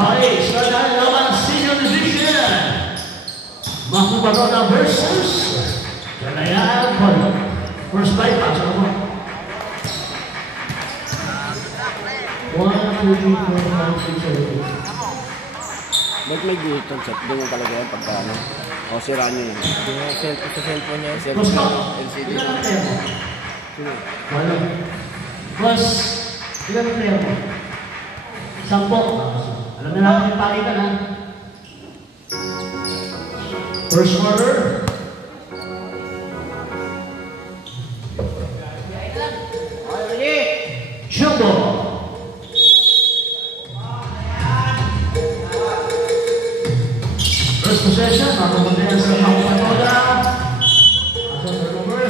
Okay, so dahil naman senior division, Makubarona versus Kalayaan Polo. First fight, pasok mo. 1, 2, 3, 4, 5, 6, 7. Ba't may dito set? Doon mo talaga yan pagka ano? O sira nyo yun? Sa cellphone niya, LCD. Ilan ang player mo? Wala. Boss, ilan ang player mo? 10. Alam na natin yung palitan, ha? First order. Jumbo. First possession, mapupunta sa Makubarona. Asa turnover.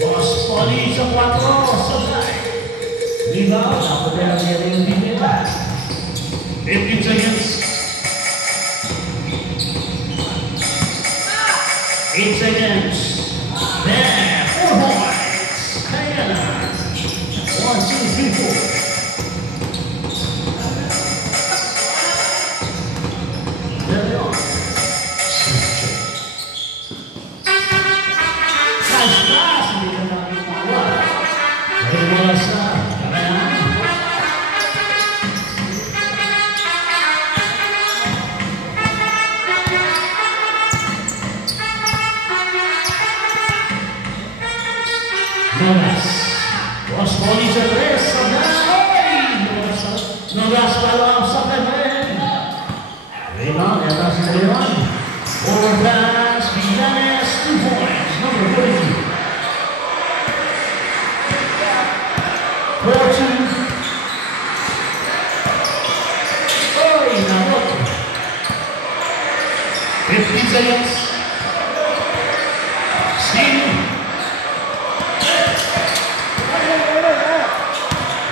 Boss Polly sa 4, Sablay. Rebound, napunta niya rin yung defense. 15 seconds. 8 seconds. There, 4 points. Kaya 1, 2, 3, 4. There they are. Nice pass. Hindi ka namin mawa. May wala sa Kalayaan. Nogas. Boss Polly sa 3. Nogas follow-up sa 7. Rebound, yata si Leon. Forward pass, Villanes, 2 points. Number 42. 4-2. Oy, nabot. 15 seconds. Steve.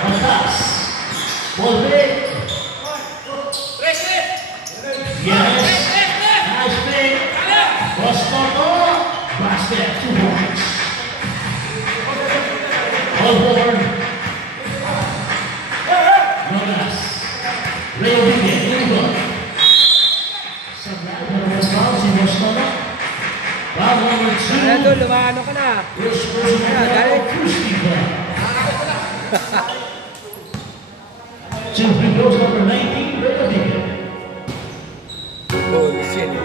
Montas. Volve. Yes. Nice pick. Boston. Basket. 2 points. All forward. Montas. Leo Bigel. Inbound. Sablay. Foul si Boston. Foul number 2. Ano doon, lumano ka na. First personal foul. Kustika. 2 free throws, number 19, Leo Bigel. Holy shit. Holy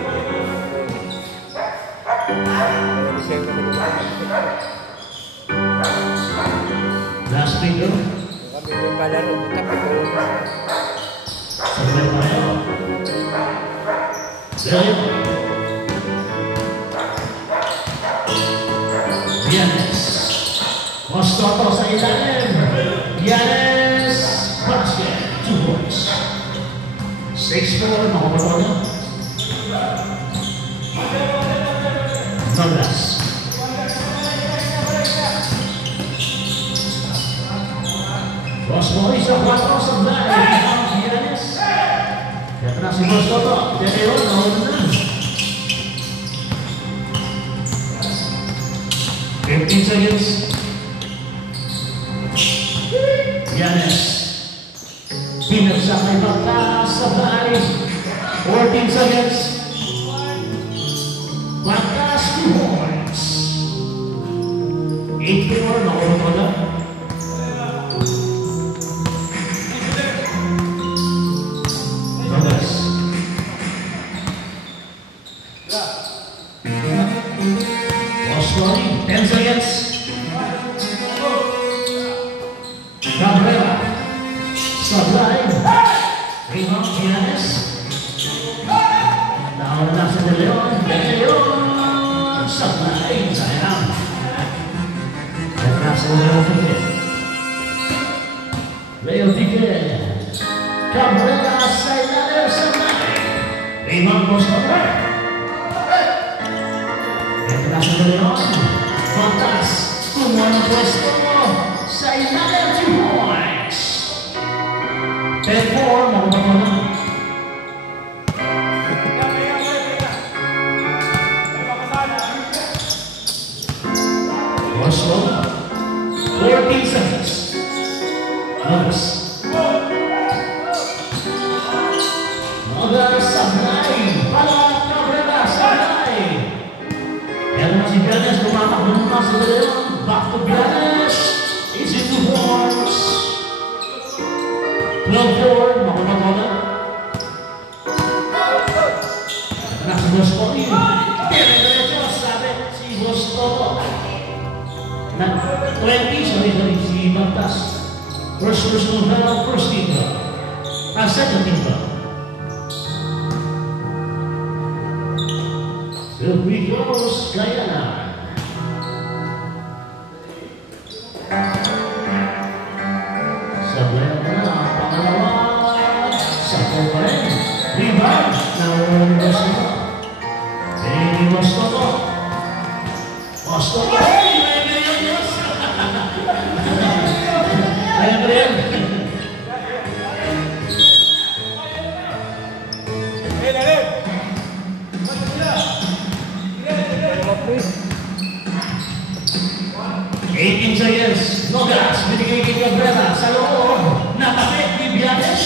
shit. Last free throw. Kami doon pala rin. Tapos ko. Sablay tayo. Leo. Villanes. Mostoto sa ilalim. Villanes. Basket. 2 points. 6-4. Makubarona. Nogas. Boss Polly sa 4. Sablay. Villanes. Kaya na si Mostoto. De Leon. Nahulun na. 15 seconds. Villanes. Pinagsak na ibang Sablay. 14 seconds. Batas 2 points. 8-4. Makubarona. Nogas. Boss Polly. 10 seconds. Cabrera. Sablay. Rebound, Villanes. Nauna na sa De Leon. De Leon. Sablay. Sayang. Kaya sa Leo Bigel. Leo Bigel. Cabrera sa ilalim. Sablay. Rebound, Boston. Kaya na sa De Leon. Montas. Kumuha ng pwesto. Sa ilalim. 2 points. 10-4. Makubarona. Lopez. Noga Sablay. Palak Cabrera Sablay. Yan naman si Blanes. Tumatakbo naman sa Leon. Back to Blanes. Easy to horns. 12-4. Makumatola. Anak si Boss Cody. Dire-diretso. Sabi si Boss Toto. 20, sorry, si Bantas. First personal foul, first team foul. Second team foul. So we goes Guyana. Sablay na, pangalawa. Sakto pa rin. Rebound. Nawalan ni Boss Toto. Ni Boss Toto. Boss Toto. Seconds, Nogas, binigay kay Cabrera sa loob, napakit ni Blanes.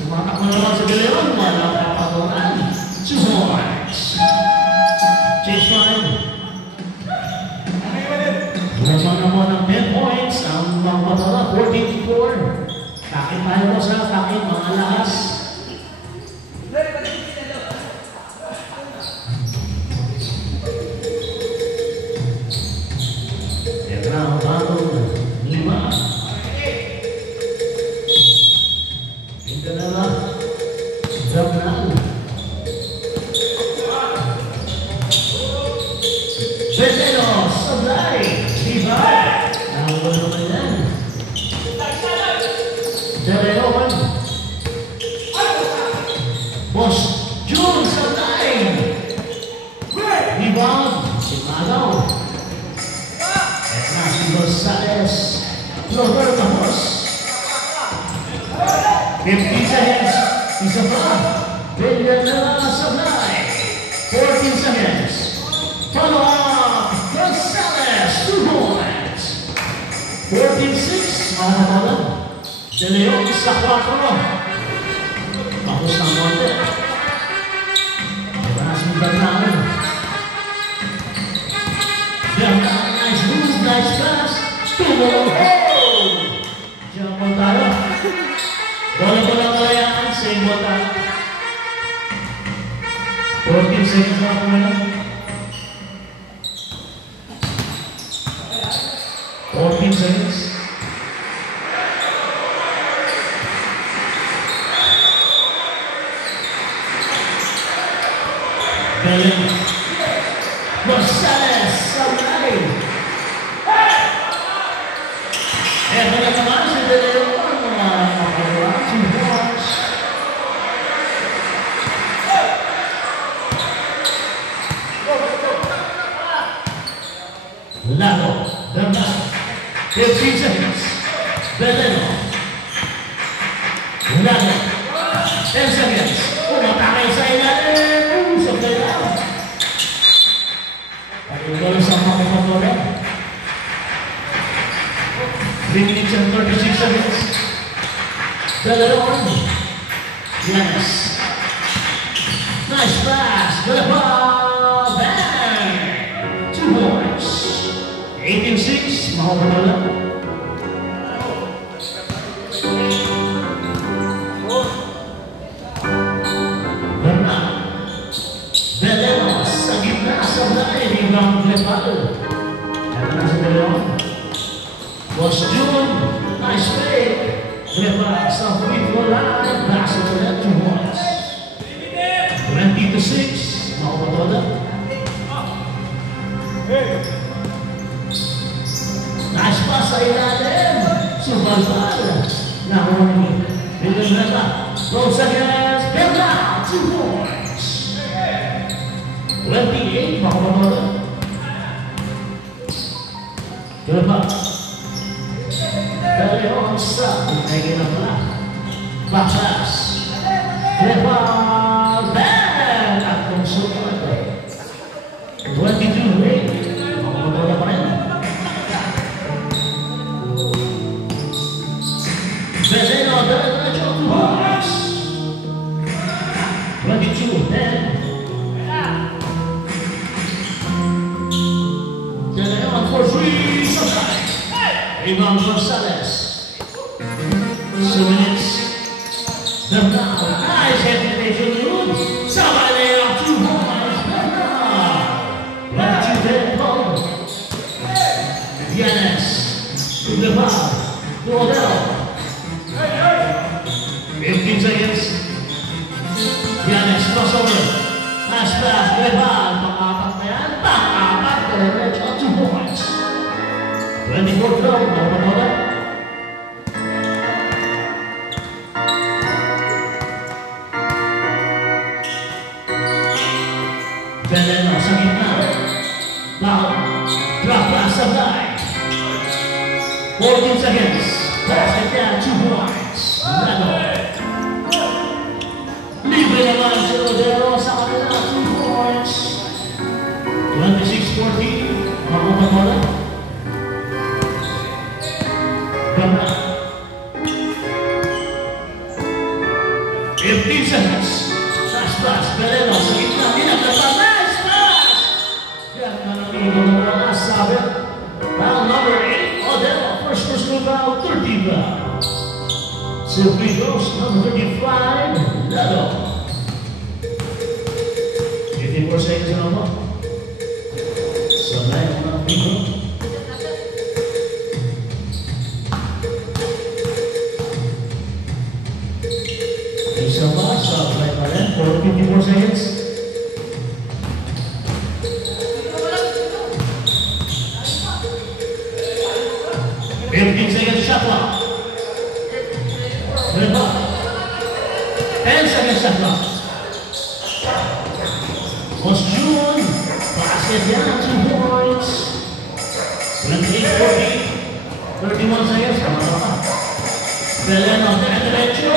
Sumatak mo naman sa Leon, wala papatungan. 2 points. Change time. Sumatak naman ng 10 points, ang mga patala, 14-4. Takit tayo mo sa takit, mga lahas. Veneno diretto to box. 22-10. Veneno for free. Rebound Gonzalez. 2 minutes. The foul. Nice hesitation. Somebody up 2 points. Left to the ball. Giannis. To the foul. To Odell. 15 seconds. Giannis crossover. Pass. Rebound. Pang-apat na yan. Pang-apat. Diretso 2 points. 24 throw. Pang-apat. Veneno sa gitna. Foul. Drop pass supply. 14 seconds. Pass it down 2 points. Lado. Libre naman si Rodero sa kanila 2 points. 26-14. Makupamola. Gama. 15 seconds. Pass. Veneno sa gitna. Dinagdapan. Foul number 8, Odell, first personal foul, 13 foul. Free throws, number 35, Lado. 54 seconds na mo. Sabay ang mga free throw. Isa pa, sabay pa rin, for 54 seconds. Shot clock. 10 seconds shot clock. Was June. Pass it down 2 points. 28-14. 31 seconds. Veneno diretso.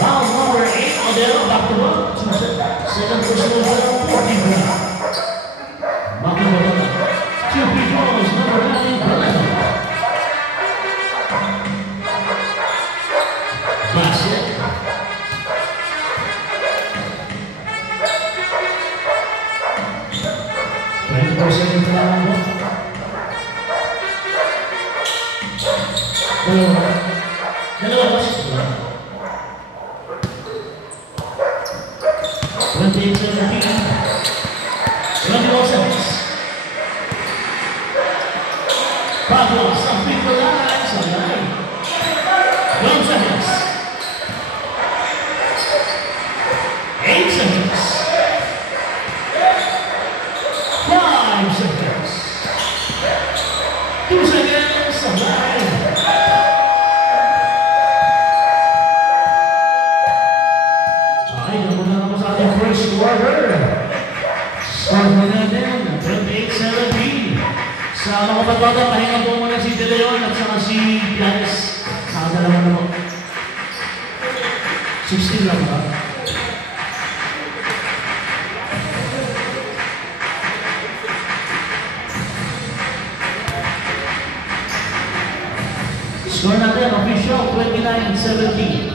Foul number 8. Odell back to back. Second personal foul. 14. Back to back. 2 free throws, number 9, Veneno. Basket. Seconds lang mo. Dalawa ba siya? 28-17. 21 seconds. Pablo, something for that. So 12 seconds. 8 seconds. 5 seconds. 2 seconds. So ay, nauna naman sa ating first quarter. Score mo natin, 28-17. Sa mga pagbaga, pahinga po muna si De Leon at saka si Giannis. Sa dalawa naman. 16 lang ba? Score natin, official, 29-17.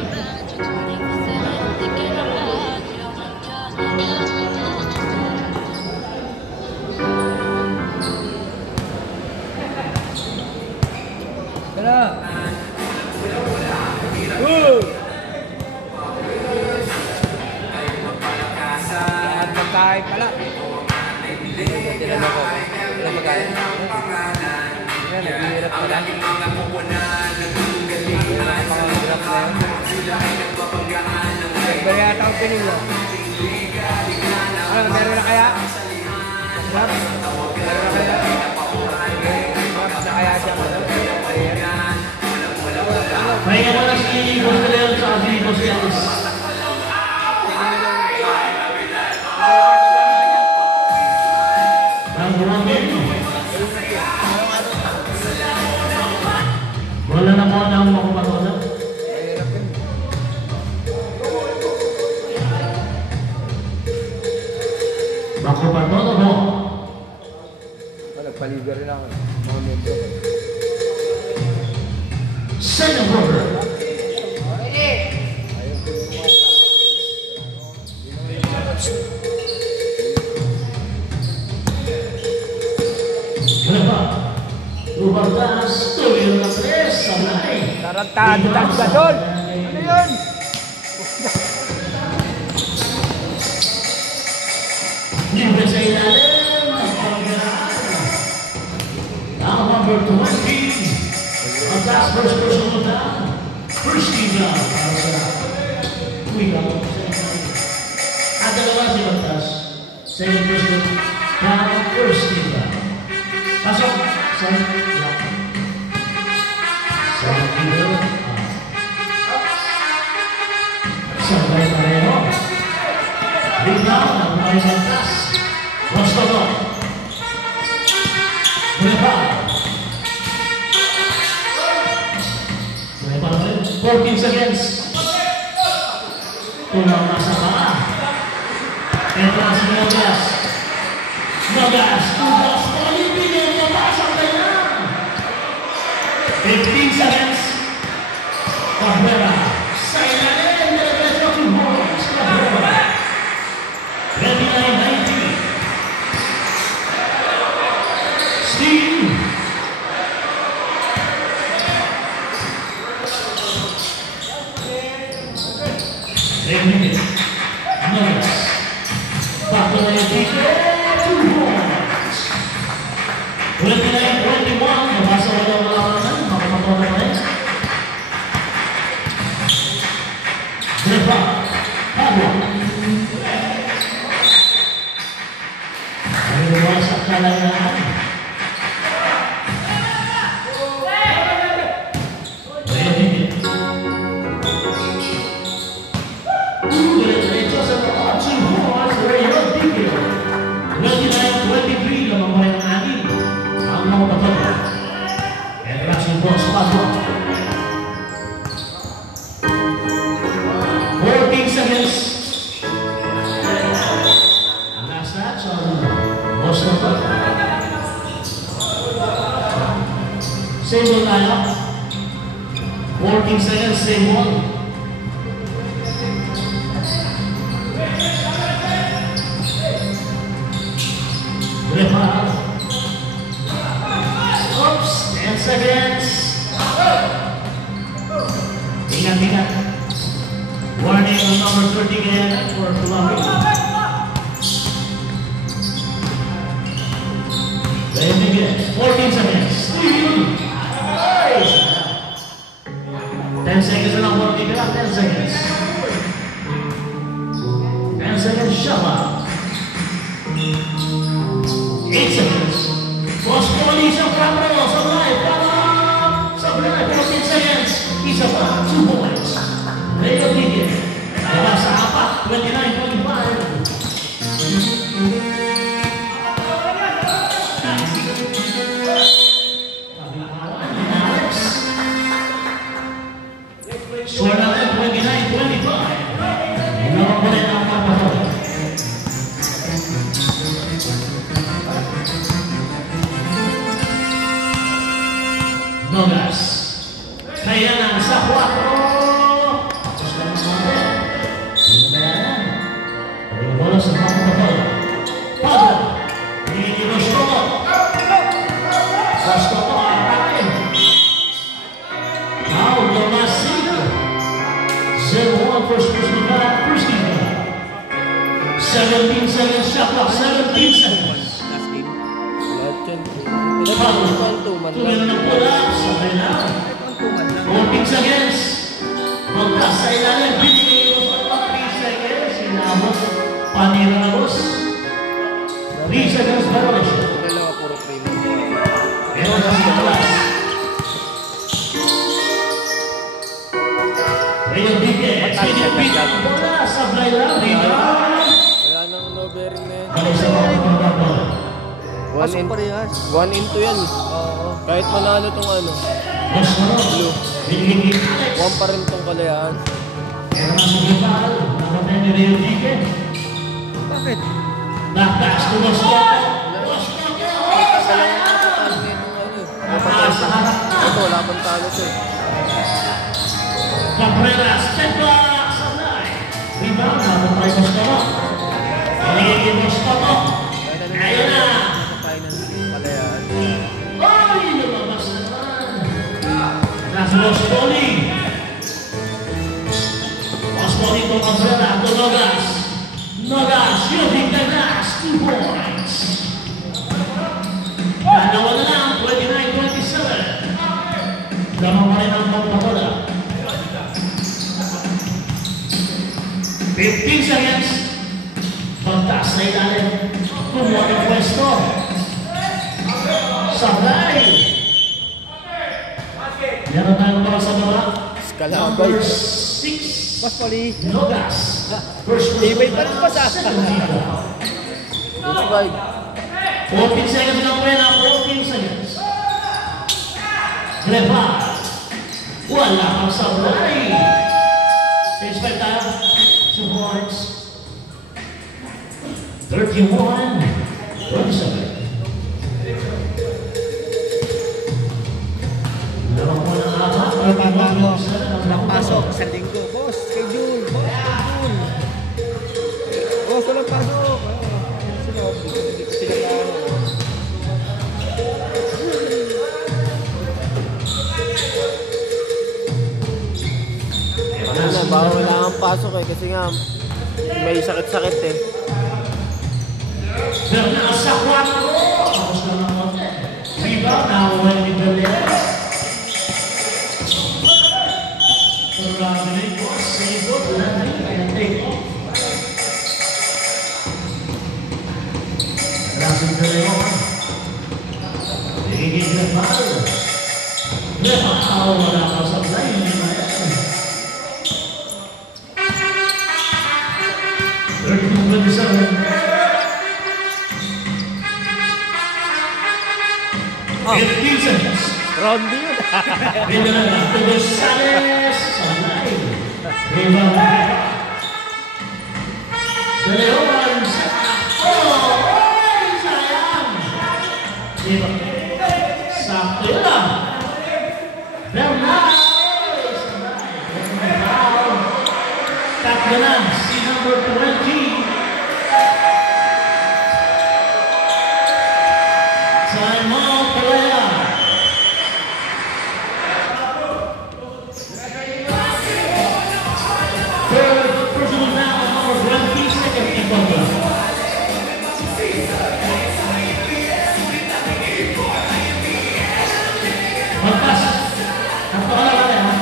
Pagkain pala. Tinan ako. Ilang pagkain? Yan, naghihirap pala. Naghihirap na yun. Nagbara yata ang pinilo. Ano, meron na kaya? Masarap? Meron na kaya? Masarap na kaya siya? Pahinga mo na si Boss De Leon sa si Boss Giannis. Wala na mo na ang makapatola. Makapatola mo. Nagpaliga rin ako. Mga member. Second quarter. Kenapa? Lubardas, tuloy na 3, sabay. Tarantado talaga doon. Ano yun? Libre sa ilalim, nagpagiraan. Ang number 20, ang task force personal down. First team down para sa Quigaw. At dalawa si Batas. Second person down, first team down. Pasok, second down. Second team down. Sabay pareho. Rebound, ang mga Batas. Rostodo. Rebound. 14 seconds. Tulang nasa paa. Ito ang si Nogas. Nogas. Olympian. Napasang kanya. 15 seconds. Cabrera. Sa ilalim. Diretso 2 points. Cabrera. 29-19. Steve. Nogas. Back to the defense. 2 points. 29-21. Nabasa wala ang lawanan. Makamatawag na rin. Dribble. Pablo. Ay wala sa kalayaan. Same one lineup. 14 seconds, same one. Oops, 10 seconds. Ingat. Warning on number 30 again for Columbia. They begin. 14 seconds. 10 seconds na lang po natitira. 10 seconds. 10 seconds, shove up. 8 seconds. Post point, isang front-row. Sablay, 14 seconds. Isa pa, 2 points. Leo Tigil. Dala sa apat, 29-25. Score natin 29-25. Ilang po rin ang kapatid. Nogas. Kaya na sa 4. Tapos lang naman. Pinabayaran. Paging bola sa mga kapatid. Pablo. Hindi Rosto. Rosto po. Now, Tomasito. 0-1, first person back, first team back. 17 seconds, shot clock, 17 seconds. Last game. Tuloy na pull-up, sabay na. 14 seconds. Magkas sa ilalim, binigay mo sa 3 seconds. Inabot, panira na boss. 3 seconds violation. Dalawa puro frame. Pero na si Nicolas. Rayon Diquez, pinipit ang bola, sablay lang, rebound. Wala nang no-bearing na yan. Balik sa mga pagkakabal. Pasok parehas. 1 into yan. Oo. Kahit manalo tong ano. Mas blue. Binigay Alex. 1 pa rin tong kalayaan. Pero nasa Gibal, nakapay ni Rayon Diquez. Bakit? Backpass to Boston. Kalayaan ata parang itong ano. Backpass sa harap. wala pang talo siya. Cabreras, check back, Sablay. Rebound, nakatry mo sa mo. Pinigil mo sa mo. Ayun na. Palayaan. Ay, lumabas naman. Nasa Boscoli. Boscoli to Cabrera, to Nogas. Nogas, shooting the glass, 2 points. Dalawa na lang, 29-27. Lamang pa rin ang pagpapola. 15 seconds. Pagtaas na ilalim. Kumuha ng pwesto. Sablay. Meron tayong para sa baba. Skalabay. Number 6. Mas pali. Nogas. First Ibay pa rin pa sa akin. 14 seconds lang pwena. 14 seconds. Grepa. Wala kang Sablay. Expect tayo. 2 points. 31-27. Lamang po ng apat. Walang pasok sa linggo. Boss, schedule. Boss, schedule. Boss, walang pasok. Sino? Hindi ko pinagano. Ano, baka wala kang pasok eh. Kasi nga, may sakit-sakit eh. Bernal sa 4. Tapos na ng konti. Rebound na Wendy Belez. Marami po. Save up. And take off. Rasin Belez. Higit na mahal. Wala ka sa play. Oh. 15 seconds. Rondi yun. Rebound to Gonzales. Salay. Rebound. De Leon. Oh! Sayang. Sakto yun lang. Bernal. Tatlo na. Si number 20. Simon Pereira. Third personal foul, number 20, second Ebola. Magpas. Napakala ka ha?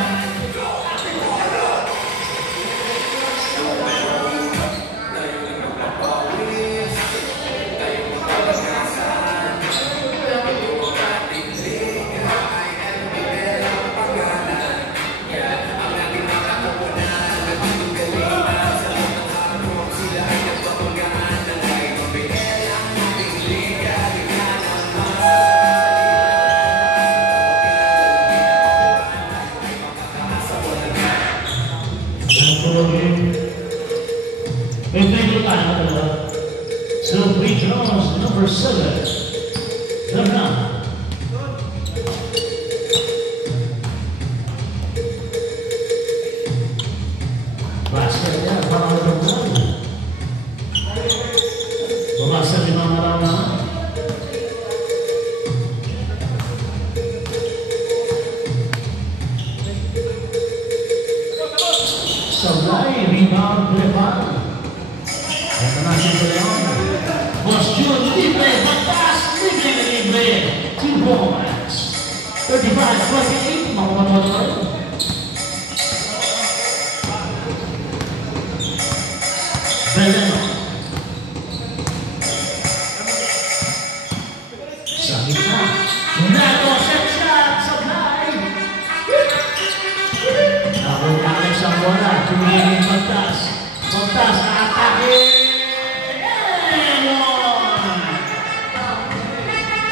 So we draws number 7. Bernal. Basket niya, para Bernal. Bumasa 5 araw na. Sablay, rebound, Grepan. Ito na si Leon. Boss June, libre, batas, libre. 2 points. 35-28, makuha na rin. Beleno. Sa gitna. Nato, set shot, Sablay. Nakuha sa bola, tumingin batas. Batas, atake.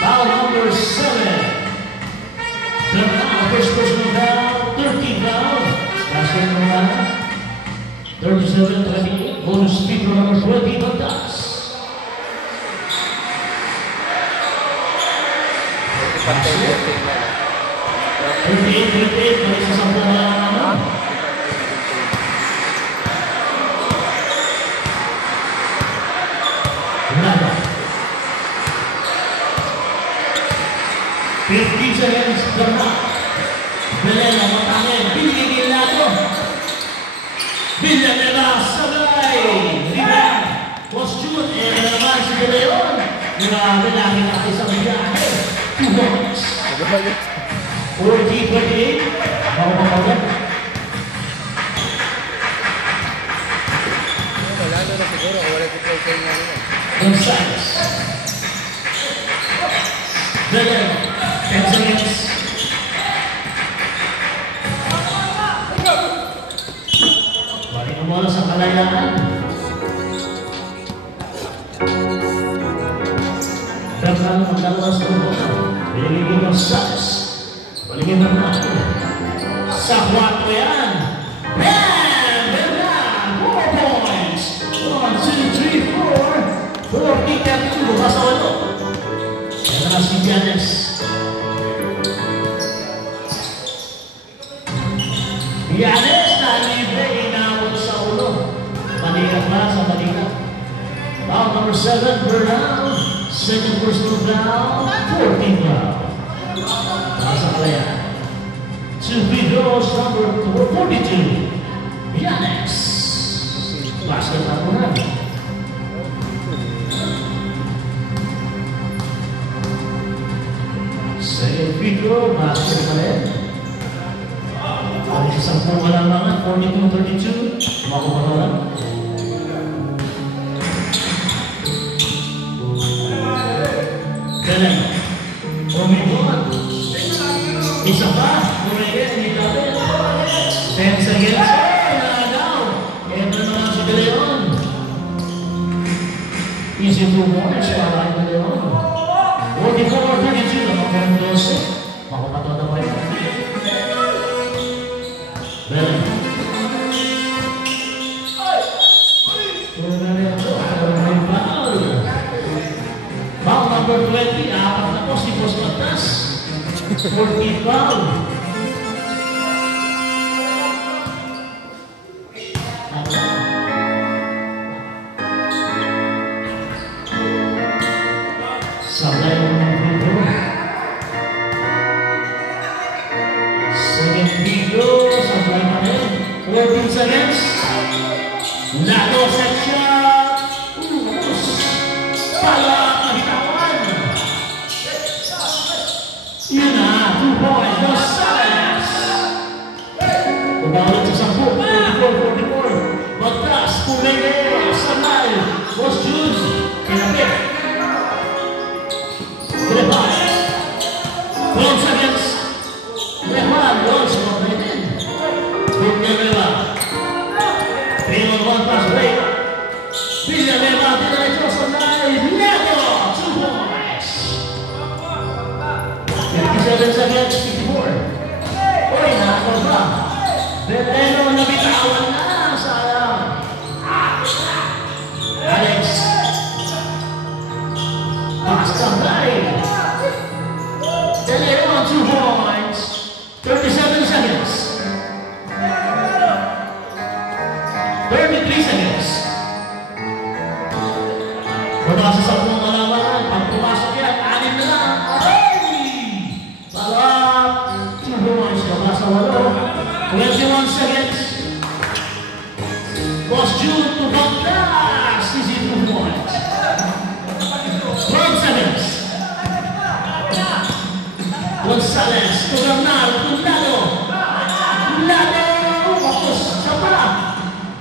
Foul number 7. Bernal, first personal foul, 13 foul. Basket number 37-28. Bonus free throw number 20, Batas. 38, balik sa 10 na lang naman. Nada. 15 seconds, Bernat. Belen ang matangin, binigil nato. Villanueva, sabay. Rebound. Post-shoot, naman si De Leon. Grabe, laki-laki sa biyahe. 2 points. 40-28. Ako mapagod. Wala na siguro. Wala ko play kayo nga naman. Gonzales. Belen. 10 seconds. Balik ang bola sa kalayaan. Bernal magdalawas ng bola. Binigay Gonzales. Baligin mo na. Sa 4 yan. Bam! Bernal! 4 points. 1, 2, 3, 4. 4 kick at 2. Bukas sa 8. Yan na si Giannis. Giannis na libre. Inabot sa ulo. Balikat na sa balikat. Foul number 7, Bernal. Second personal foul. 14 foul. Nasa kalaya. 2 free throws, number 42. Giannis. Basket na po na. Second free throw, basket na rin. Ang isang po wala naman, 42-32. Makuha na lang. Belen. Umibon. Isa pa. Umigit. Hindi kapit. 10 seconds. Nagaw. Ito naman si De Leon. Easy 2 points para kay De Leon. 44-32. Naman po 12. Makapatod na pa yun. Belen. Foul number 20, apat na po si Boss Matas. 40 foul. Sabay mo ng video. Second video, sabay na rin. 14 seconds. Lato set shot. Pala. Yun na, 2 points, Gonzales. Pabalik sa 10, 44. Magtas, Pumenge, Sanay, Boss Jules, Kinapit. 3 points. 12 seconds. Leman, Lons, Mabretin. Villanueva. Payload 1 pass break. Villanueva, Dinerecho, Sanay, Neto, 2 points. 57 seconds, 54. Uy, nakakabra. Beleno, nabitawan na. Sayang. Alex. Pastambay. Beleno, 2 points. 37 seconds. 33 seconds. Babasa sa buong malaman. Pag pumasok yan, 6 na lang. Salap! 2 points, nabasa 8. 21 seconds. Boss June to Bandas. Easy 2 points. 12 seconds. Gonzales to Bernal to Lado. Lado! Bakos sa pa.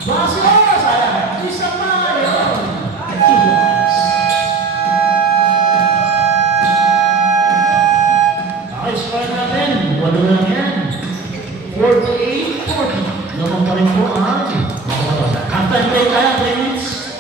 Basa! Sayang! Isa pa! Yun! 2 points. Score natin, 8 na lang yan. 48-40. Lamang pa rin po ang halftime break tayo, 3 minutes.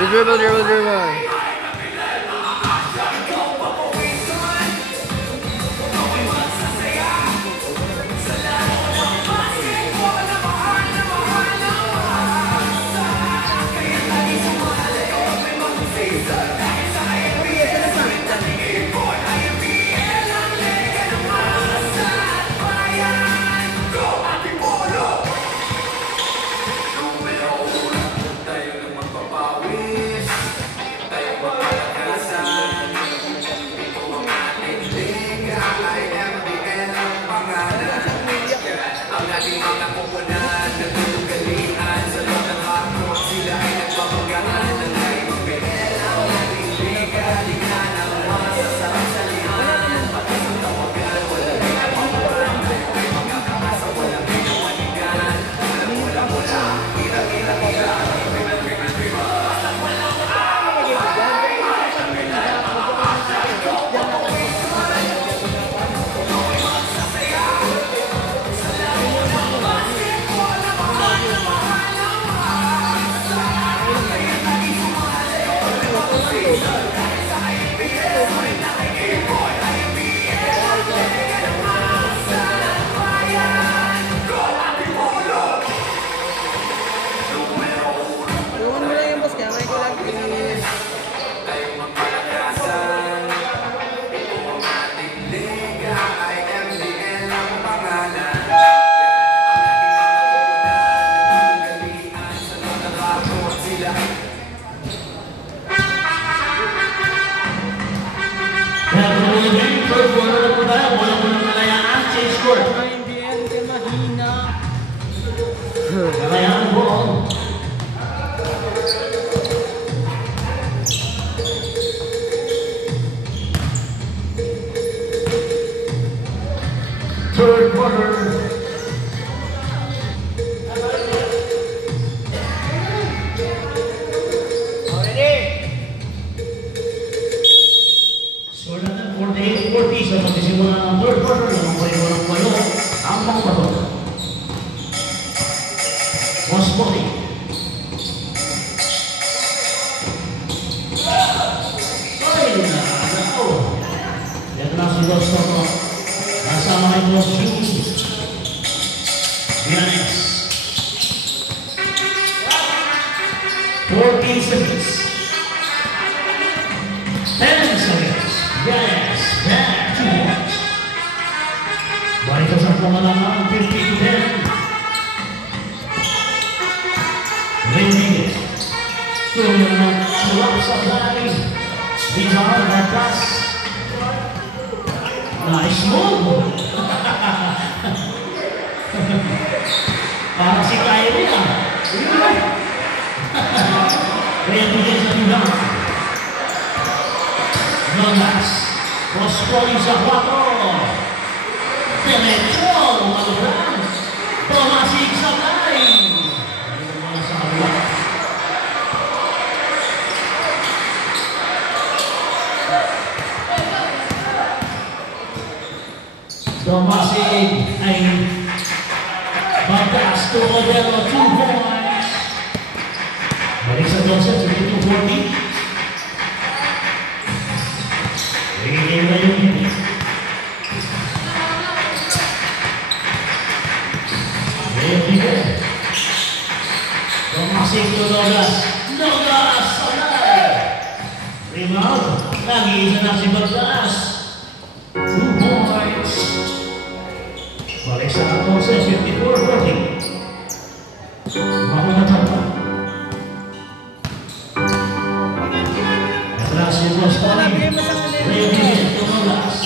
Dribble, dribble, dribble. Third quarter. Score natin 48-40 sa magsisimula ng third quarter. Lamang pa rin walang walo ang mga bato. Mospoli. Ay, nakaw. Yan na si Los Toto. Kasama kay Los Jules. Giannis. 14 seconds. 10 seconds. Giannis. Back to points. Balik sa pangalaman. 50-10. Raymond. Tuloy na sulap sa play. Bizarre na pass. Nice move! Parang si Kyrie ah. Ready din sa dulang. Nonas. Mospoli sa 4. Derecho. Maluran. Tomasig sa line. Wala sa kaliwa. Tomasig ay batas to Modelo 2 points. Balik sa Johnson, 52-40. Bigay na yung hindi. Bigay. Tomasig to Douglas. Douglas salay. Rebound. Nag-iisa na si Batas. 2 points. Balik sa 14, 54-40. Makunatan pa. Atras yung Mospoli. Ready, Douglas.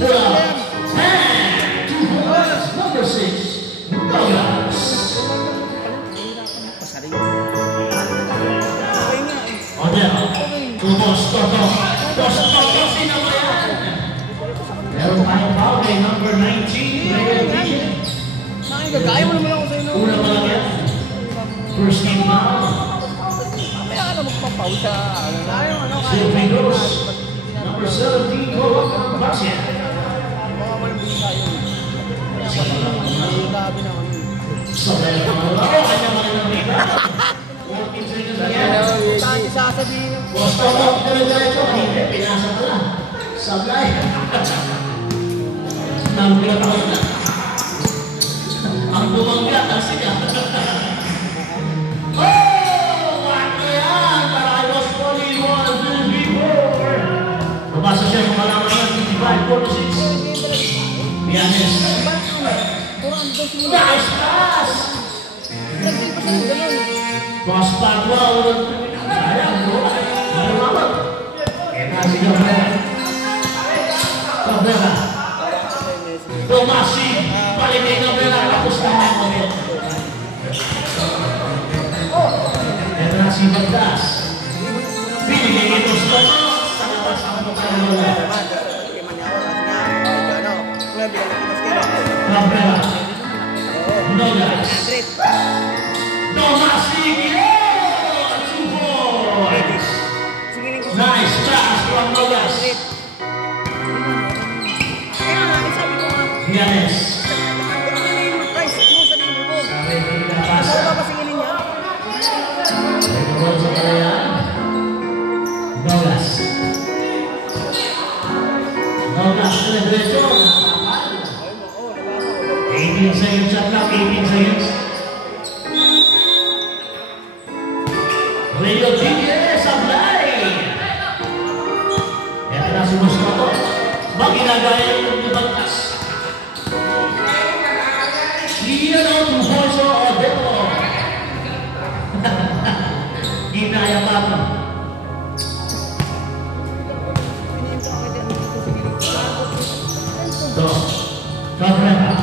Pull-up. 10. 2 points. Number 6. Douglas. Odell. Tumos Toto. Toto sinabayan. Meron tayong foul kay number 19. Kaya mo naman ako sa'yo. Una pa lang yan. First team foul. Mamaya ka na magpapaw sa Sylvie Gross. Number 17, Colo Basia. Sa dalawang laro, kanya mga nang rebound. 14 seconds again. sabihin ng Gusto mo, dire-diretso. Hindi, pinasa ka lang. Sablay. Nagulat ako na. Ang bumangga, kasi ka. Oh! What na yan? Para I was 41, 2, 3, 4. Nabasa siya ng malaman na 55, 46. Bianes. Nice pass! Pass back well. Sayang, bro. Malamang. Enak si Gabriel. Gabriel. Tomasi. Balik kay Gabriel. Tapos na ang moment. Enak si Bagdas. Binigay ito sa sa labas ang pagkakaroon. Gabriel. Nogas. Tomasi. Nice pass from Nogas. Yanes. Nogas. Nogas diretso. 18 seconds shot clock, 18 seconds. Rio Tigres, sablay. Yan na sumusunod. Maginagaya yung Bagtas. Iyan ang Tuhoso Odero. Ginaya pa ito. Cabrera.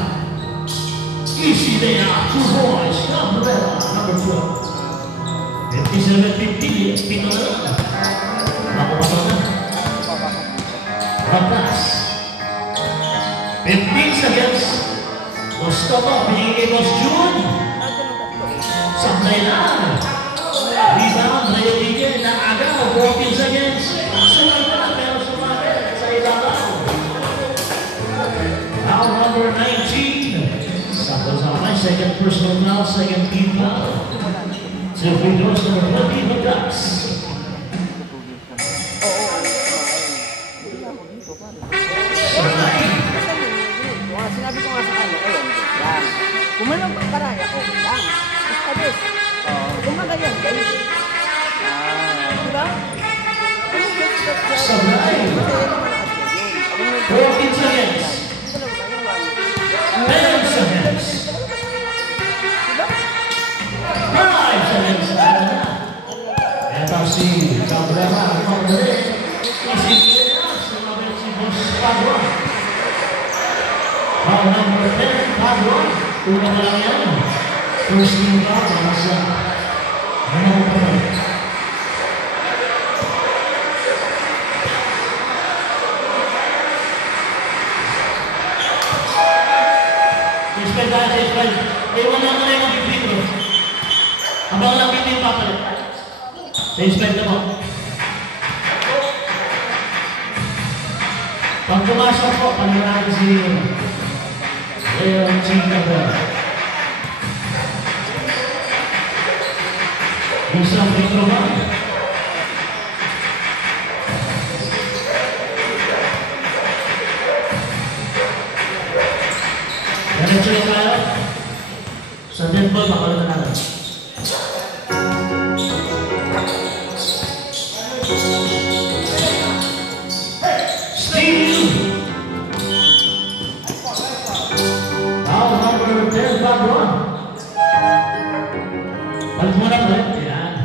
Easy there, 2 boys. Cabrera, number 12. 57-50, pito na lang. Nakupato na. Bagtas. 15 seconds. Gusto ko, pinigay Boss June. Sablay lang. Rebound, Reyes na agaw. 14 seconds. Sunod na, pero sumabit sa ibabaw. Foul number 19. Sabay, second personal foul, second team foul. So free throws number 20, Bagtas. Sinabi ko nga sa kanya, ayun, yan. Kung man ang pagkaraya ko, yan. Basta bes. Kung magayan, guys. Diba? Sabay. 14 seconds. 10 seconds. 5 seconds. Ito si Cabrera. Sumabit si Boss Padua. Foul number 10, Padua. Una na lang yan. First team foul. Nasa ano pa rin. Respect tayo sa Israel. Iwan lang na yung mag-ibig. Habang lang hindi papalit. Sa Israel na mo. Pag pumasok po, panirado si Leon Chingabel. Isang mikroban. Diretso yung tayo. Sa Denver, makalit na natin. Balik muna po. Yan.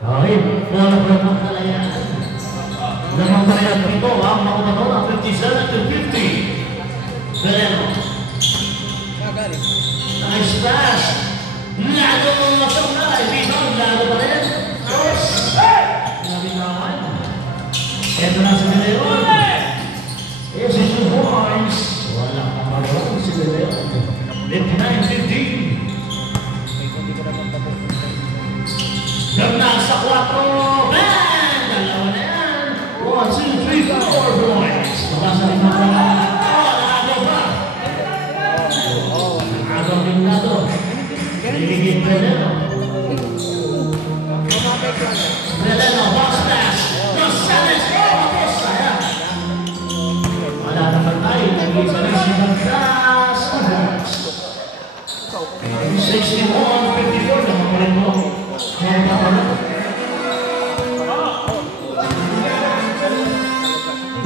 Okay. Bola po ng kalayaan. Lamang kalayaan dito. Ang makumanora. 57-50. Beleno. Nice pass. Lado mong masangay. Rebound. Lado pa rin. Nabitawan. Ito na si Leon. Here's his 2 points. Walang kapagawa si Leon. 59-15. Ganda sa 4. Bang! Dalawa na yan. 1, 2, 3, 4 points. Mabasa rin mga pala. Lado pa.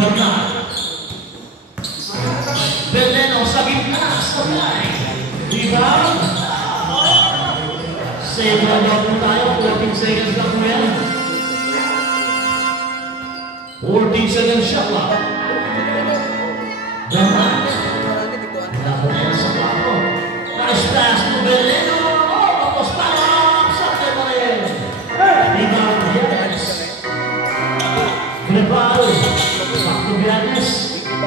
Bernal. Veneno sa gitna. Supply. Rebound. Save na daw po tayo. 14 seconds lang po yan. 14 seconds shot clock. Bernal. Nakuha sa plato. Nice pass to Veneno. Tapos parang sakit pa rin. Rebound. Yes. Grepal. Back to Villanes.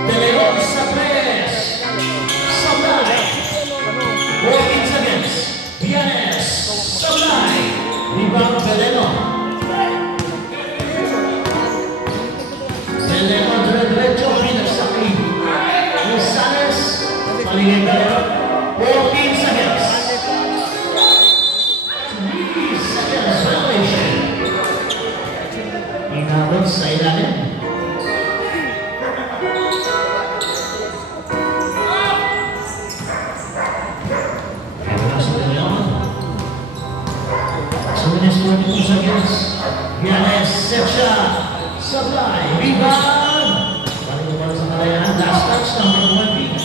De Leon sa 3. Sablay. 14 seconds. Villanes. Sablay. Rebound Veneno. Veneno dire-diretso. Pinagsaki. Rosales. Paligid Veneno. 14 seconds. 3 seconds violation. Inabot sa ilalim. Sunes 22 seconds. Villanes, set shot. Supply. Rebound. Balik naman sa kalayan. Last touch number 20.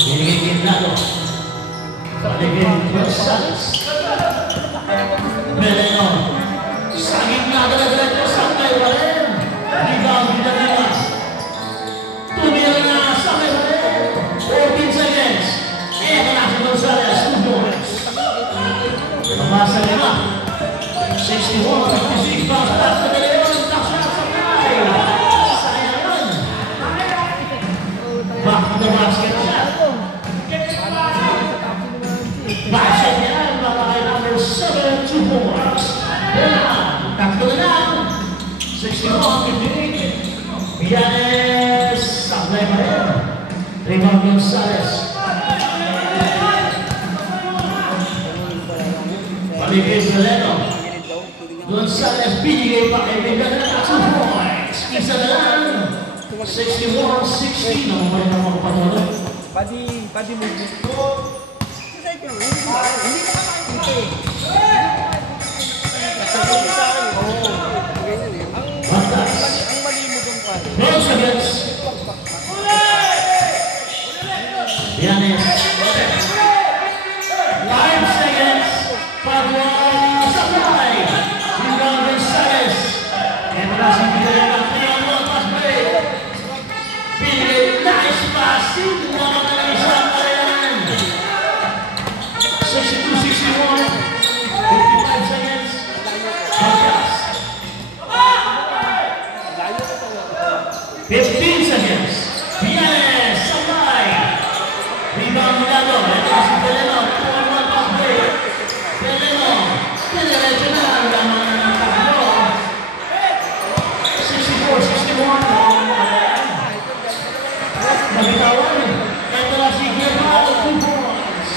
Binigay Lalo. Baligin Rosales. Veneno. Sa gitna dala-dala sampai pa rin. Rebound Villanes. Tumira na sampai pa rin. 14 seconds. Eto na si Rosales. 2 points. Pamasa nila. 61-56. Bounce pass to De Leon. Touchdown Supply. Sayang yun. Back to the basket shot. Basket yan. Malakay number 7. 2 points. Tatlo na lang. 61-58. Villanes. Supply pa rin. Rebound Gonzales. Paligid Veneno. Gonzales binigay pa kay Veneno na 2 points. Isa na lang. 61-16. Naman na mga kapatid. Padi mo. Hindi na makakita eh. Sabi sa akin, ganyan eh. Ang mali mo doon pa. 12 seconds. Villanes. 5 seconds. Pagwa Supply. Rebound Gonzales. Eto na si Villanes. Triangle pass break. Pinigay. Nice pass. Naman na lang isang kalayan. 62-61. 55 seconds. Podcast. 15 seconds. Villanes. Supply. Rebound Milano. Eto na si Veneno. 2-on-1 pass break. Veneno. Diretso na ang laman ng takbo. 64-61. Nabitawan. Ito na si Guerrero. 2 points.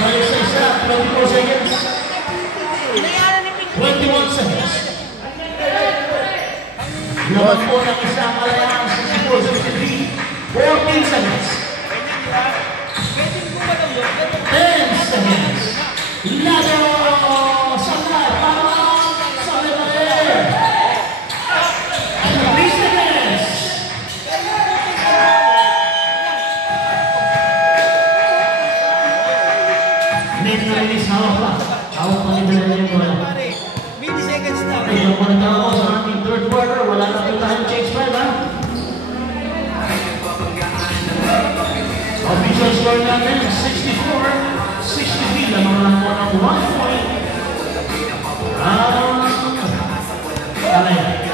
Balik sa isa. 24 seconds. 21 seconds. Laban po ng isang kalayaan. 64-63. 14 seconds. 10 seconds. Lado. Supply. Parang. Supply pa rin. 3 seconds. Need na release. Hawak pa. Hawak pa ni Veneno yung bola. 20 seconds na. Ayun po na ako sa ating third quarter. Wala na po tayong change 5 ha. Official score natin 64-63. Lamang lang po ng 1 point. Kalayan.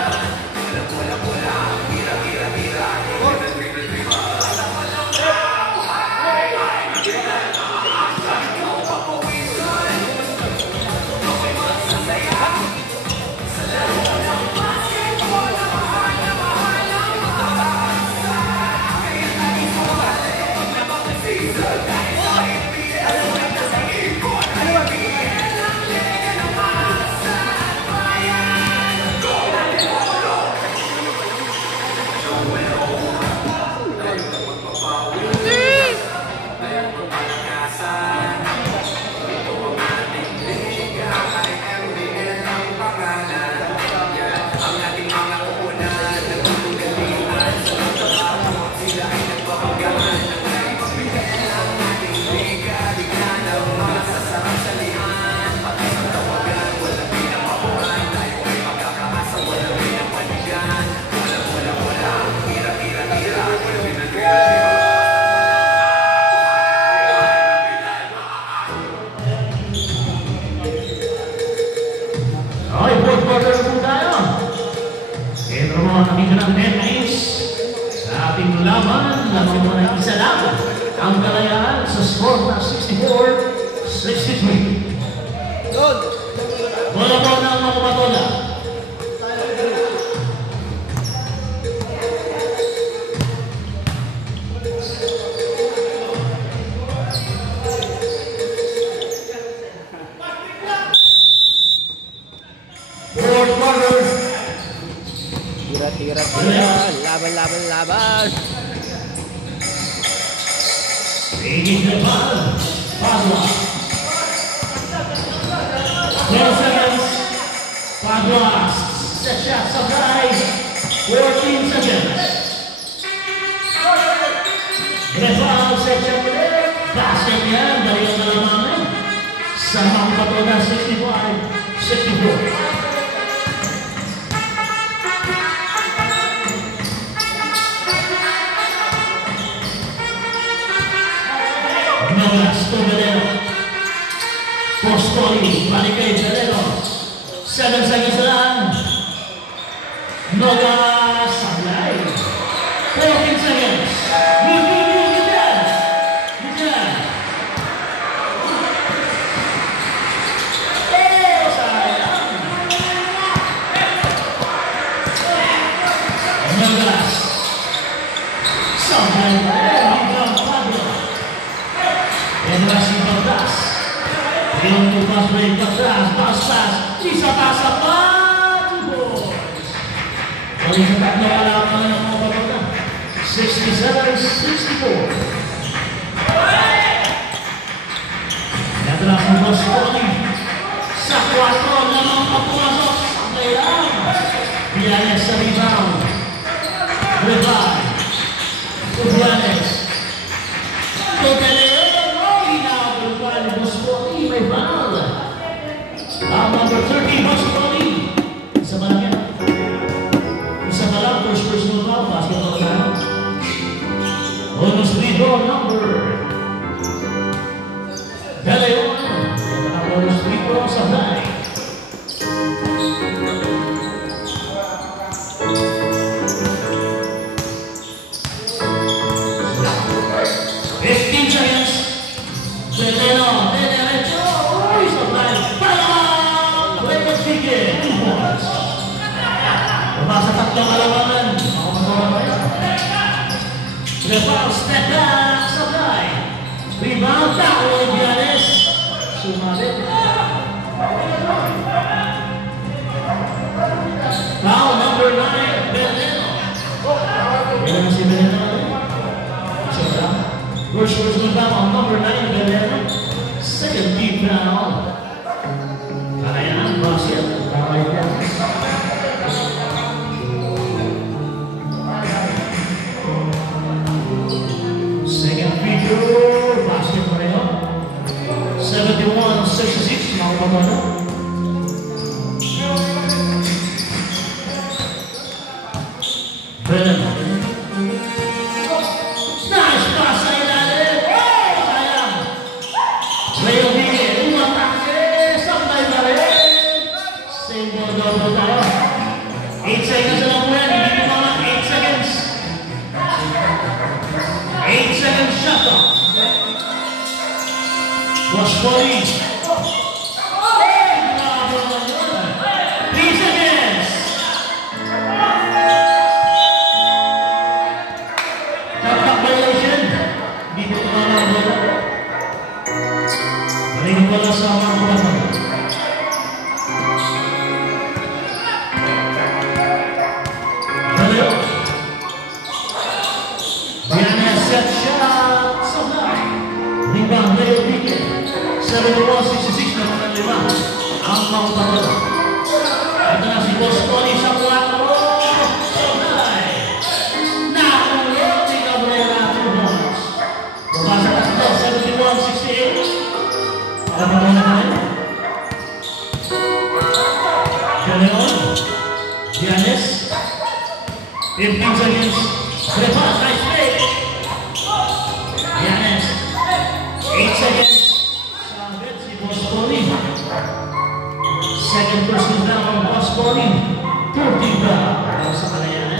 mga kami ng 10 minutes sa ating laban. Laban mo na isa lang ang kalayaan sa score na 64-63. Bola po ng mga batola. Fourth quarter. Tira. Laban. Taking the ball. Padua. 12 seconds. Padua. Set shot supply. 14 seconds. Refal set shot ulit. Basket yan. Dari ang nalaman. Sa mga batola 65-64. Nogas to Valero. Postoli, balik kay Valero. 7 seconds lang. Nogas, sablay. 14 seconds. Good job. Oh, sayang. Nogas. Sablay. Generasi 14 yung tumas balik patras, pasas, isa pasa pa, Boys. Kali sa tatlo kalaman ng mga pagkakita, 67-64. Natras ang Bosconi sa 4 na mga papumasok sa kailang. Villanes sa rebound. Revive. Villanes. Totally. Number 30, Bosconi. Isa ba lang yan? Isa ba lang, first personal foul, basketball na. Almost lead goal number. De Leon. Almost lead goal sa high. Sa tatlong alawanan, Refal step back, supply. Rebound, tackle, Villanes. Sumalit. Foul number 9, Beleno. Ilan na si Beleno? First personal foul, number 9, Beleno. Second team foul. Kayaan, basket. Basket pareho. 71-66, mga pagkano. Beleno. Nice pass sa ilalim. Oh, sayang. Leo Vigue, umatake. Sablay na rin. Same ball double tayo. 8 seconds na lang po yan. Hindi mo lang 8 seconds. 8 seconds shot off. Bosconi. 3 seconds. Contact violation. Hindi ko tumama ang bola. Maling bola sa mga bola. Valero. Villanes set shot. Sabay. Rebound, Leo Vigue. 71-66 na mga lima ang mga pagkakita. Ito na si Bosconi sa 4. Sonay. Nakulot si Cabrera 2 points. Pabasa tatlo, 71-68. Alam mo na naman. De Leon. Villanes. 15 seconds. Refal, nice play. Villanes. 8 seconds. Bosconi. Second person down on Bosconi. 30 down. Sa kalayan.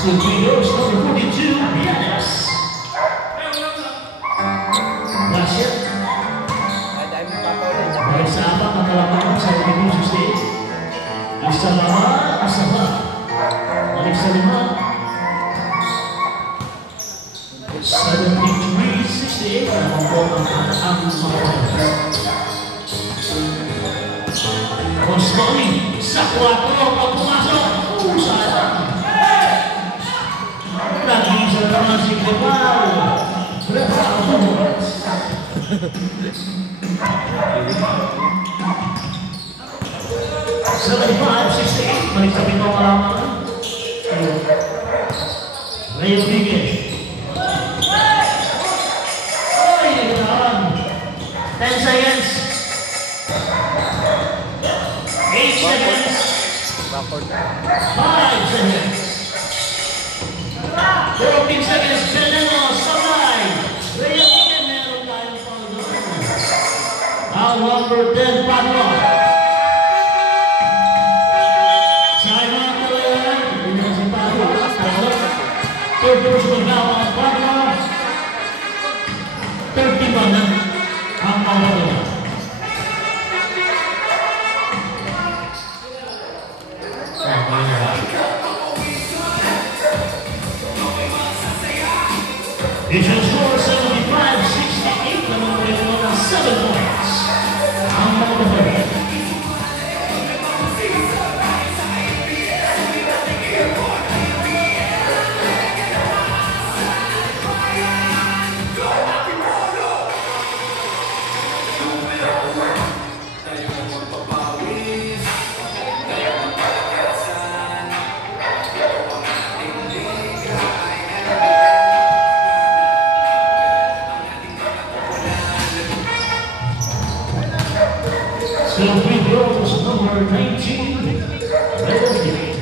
to Quiros, number 42, Yanes. Gracias. Dahil mo pa ulit. Dahil sa apat na kalaban sa Division State, isa naman, isa ba? Balik sa lima. 73-68 ang mga Bosconi sa 4 pag pumasok. Sayang. Nag-iisa naman si Gepal. Sa 65-68, balik sa pitong kalaman. Rayo Bigay. 10 seconds. 8 seconds. 5 seconds. 14 seconds. Veneno, sabay. Rayo Bigay, meron tayong foul doon. Ang number 10, Padua. Time out na lang. Hindi na si Padua. Third person na mga Padua. 31 na. Ang mawala. It shall score 75-68 naman po yung mga 7 points. Ang mawala. So free throws number 19. Ready.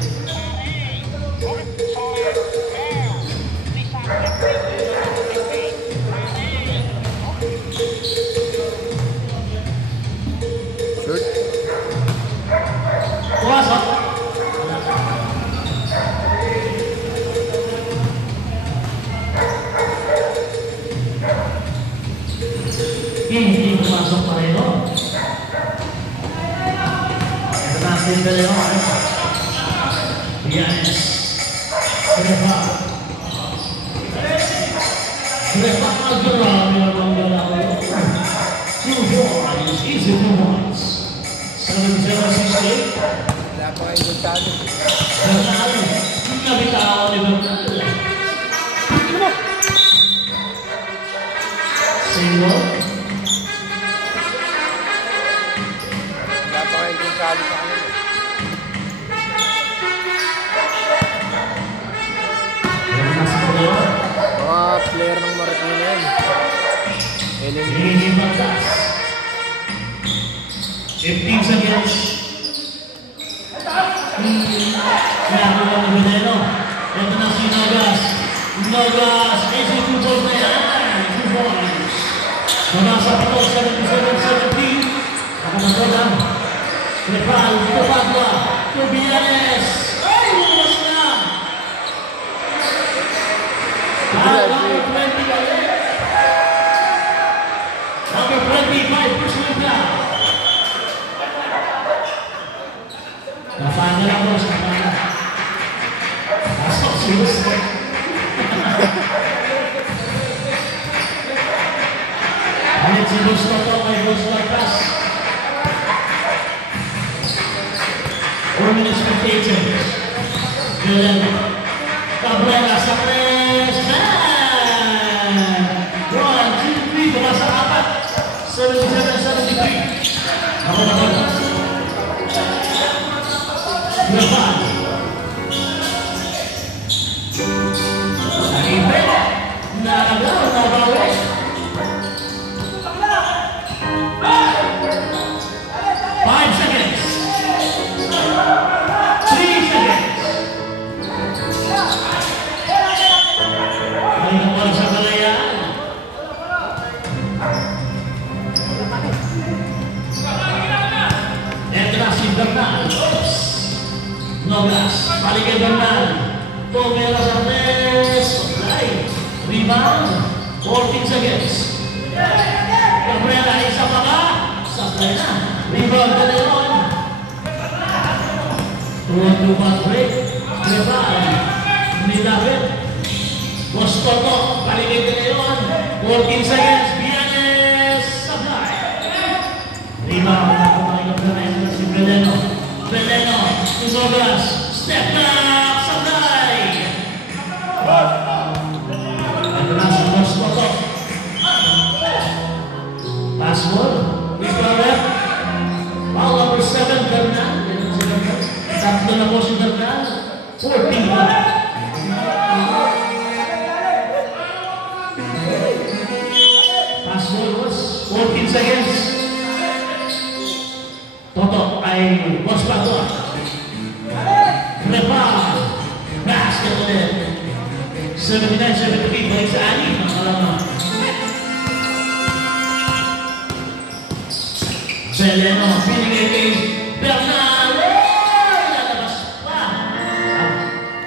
Shoot. Pumasok. Hindi pumasok pa rin, no? Natin de Leon. Yanes. Trepa. Trepa Agurami ang galaw. 2 points. Easy 2 points. 7-0-68. Wala pa kayo nagtalo. Bernal. Nabitawan ni Bernal. Single. Wala pa kayo nagtalo sa kanila. Mga player ng Marikina yan. Hindi batas. 15 seconds. Kaya lang ang Veneno. Ito na si Nogas. Nogas. Easy 2 points na yan. 2 points. Mamasa pa ito. 77-17. Ako na ito lang. Nepal. Tupagwa. Tubianes. Ay! Lumas na. Number 20 ulit. Number 25, personal foul. Napanga lang boss, napanga. Pasok si Gusto. Ulit si Gusto to, may Gusto pass. 4 minutes completed. Good. Cabrera sa press. 1, 2, 3, bumasa apat. 77-73. Ako na ba? Grapan. Nakipe. Nagaw, nabawi. 5 seconds. 3 seconds. Ay, naman sa kalayaan. Ito na si Bernal. Nogas, balik kay Bernal. Pomera sa tres. Supply. Rebound. 14 seconds. Cabrera, isa pa ba? Supply na. Rebound ka na yun. 2-2 break. Rebound. Hindi dapat. Boss Toto, paligid ka na yun. 14 seconds. Bianes. Supply. Rebound. Nakumakikap na rin si Beleno. Beleno. Isobras. Step back. Supply. Ito na sa Boss Toto. Pass ball. Recover. Foul number 7, Bernal. Tatlo na po si Bernal. 14 ba? Pass ball was 14 seconds. Toto ay Boss Pato. Crepa. Basket ulit. 79-73. Balik sa ani. Ang kalaman. Beleno, pinigay kay Bernal. Lalabas pa.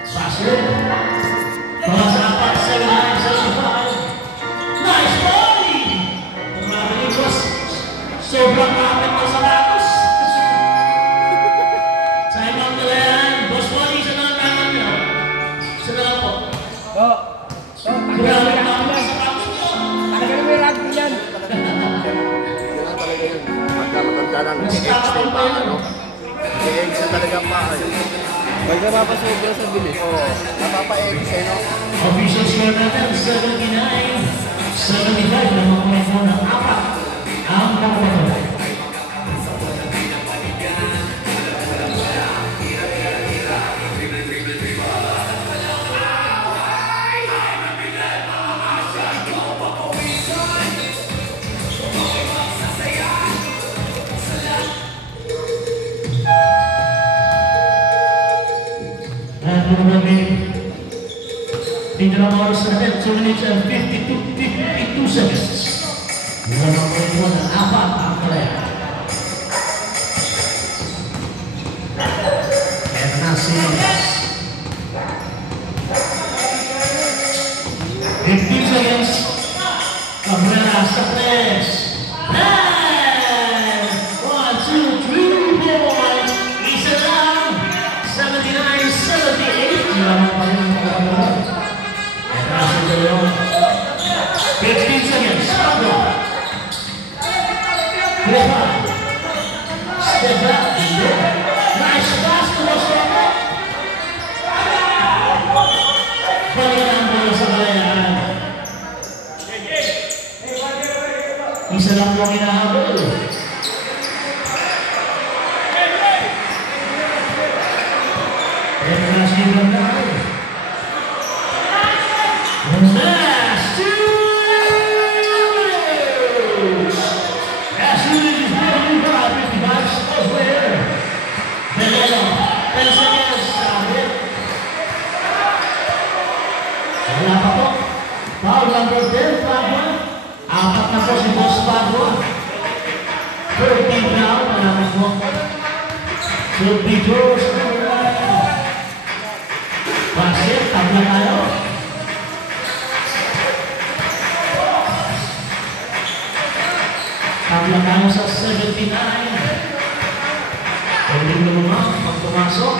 Passer. Mga sa apat, 7-9-7-5. Nice body! Marami boss. Sobrang kapit mo sa latos. Time out na yan. Boss body, isa na lang naman nyo. Isa na lang po. Grabe ka naman sa latos mo. Talaga may rugby yan. Matanda ng i-eggs na yung paa, no? I-eggs na talaga ang paa, eh. Pag napapasobra sa bilis. Oo, napapa-eggs, eh, no? Official score natin, 79-75 na mga kumento ng apat ang pagkabato. Tingnan ang oras natin, 2 minutes and 52 seconds. Mula ng pagkakuha ng apat ang kalaya. And na si 15 seconds. Cabrera sa tres. And 1, 2, 3 points. Isa lang. 79-78. Maraming pa rin ang pagkakuha. 15 seconds. Pablo. Crepa. Step back. Nice pass to Mostrano. Balikan ang bola sa kalayaan. Isa lang po hinahabol. And last game of the night. Last two! As soon as he's ready to drive, 55 still clear. Beleno, 10 seconds. Wala pa po. Foul number 10, Padua. Apat na po si Boss Padua. 13 now, malapit po. 52 sa basket, tabla tayo. Tabla tayo sa 79. Pwede mo naman pag pumasok.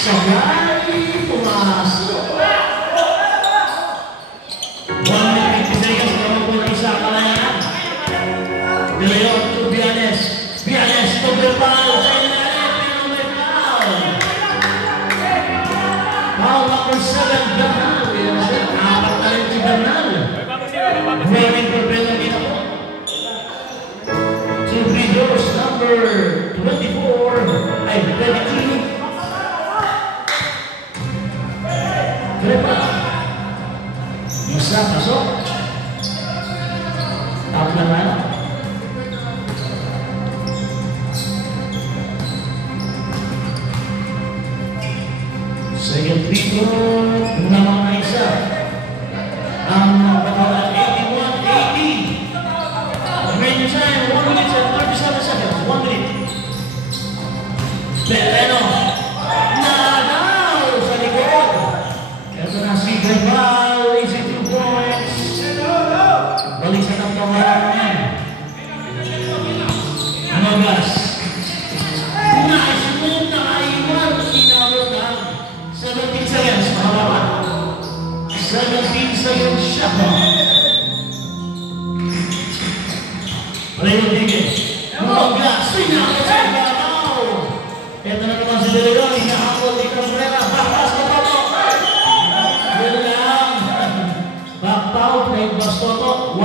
Sabay pumasok. 1 minute 50 seconds na magpulang isa kalayaan. De Leon to Bianes. Bianes to Bernal. Foul number 7, Bernal. Apat na rin si Bernal. Running for penalty na po. Two free throws, number 24, ay 22. Crepa. Isa, pasok. Tapos na. Second free throw, naman na isa. Ang pagkakaan 81-80. Remaining time, 1 minute and 37 seconds. 1 minute. Beleno. Nanaw sa likod.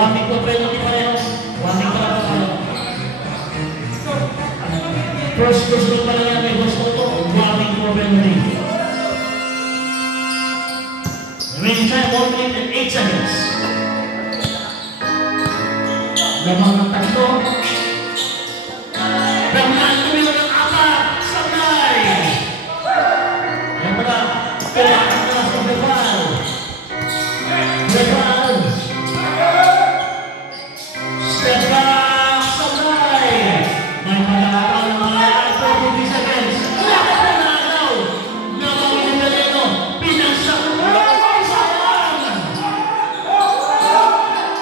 Waming ko penalty pareho. Waming ko na pareho. First person pala yan, may gusto ko. Waming ko penalty. Remaining time, 1 minute and 8 seconds. Lamang ng tatlo. Bernal, tumilo ng apat. Sabay! Yan pala, kailangan na sa Bernal. Bernal. Step back, sabay! May pagkakataon ng mga 40 seconds. Lakas na nagaw! Nawawin ng Galeno. Pinagsak mo! Sayang!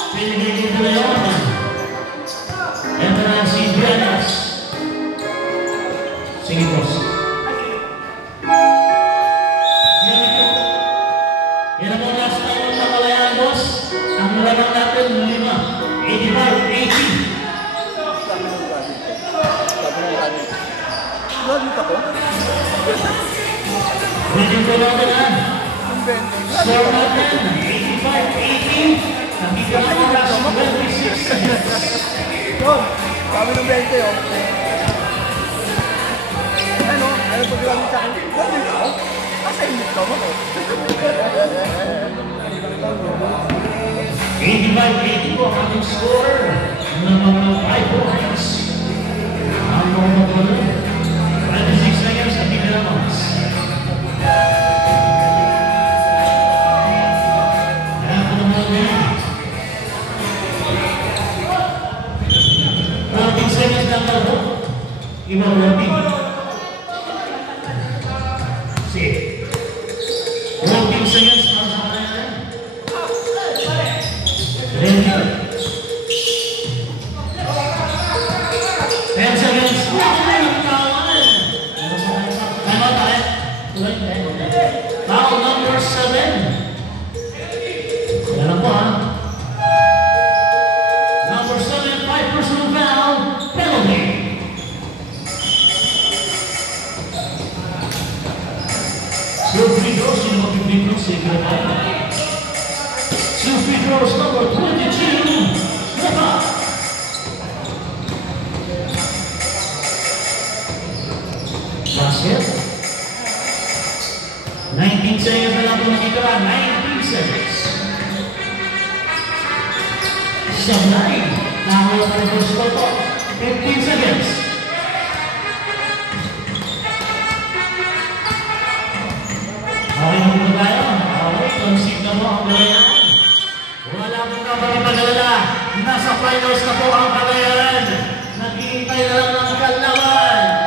Pinigigil na yun. Yan na si Brianas. Sige, boss. Yan ang last time sa Kalayaan, boss. Ang lamang natin, 5. 85-80. Galit ako? Waiting for natin, ha? Score natin, 85-80. Nandito na ang last 26 seconds. Yun, kami ng 20 oh. Ano? Ano pag gamit sa akin? Galit ako? Asa init ka mo oh. 85-80 po ang ating score ng mga 5 points. Ang mga magwala, 26 seconds at hindi na mas. Kaya po naman ngayon. 14 seconds lang ba po? Iba 14. Sige. 14 seconds para sa kanya. Ready. 10 seconds. Foul number 7. Yan po ha. Number 7, 5 personal foul. Penalty. Two free throws, yung mag-free throws, sige na. Two free throws, number 22. Napa. Basket. 19 seconds na lang po nakitira. 19 seconds. Sabay. Nakakuha pa rin po sa toto. 15 seconds. Okay na po tayo. Okay, concede na po ang Kalayaan. Wala po na pag-alala. Nasa finals na po ang Kalayaan. Naghihintay na lang ng kalaban.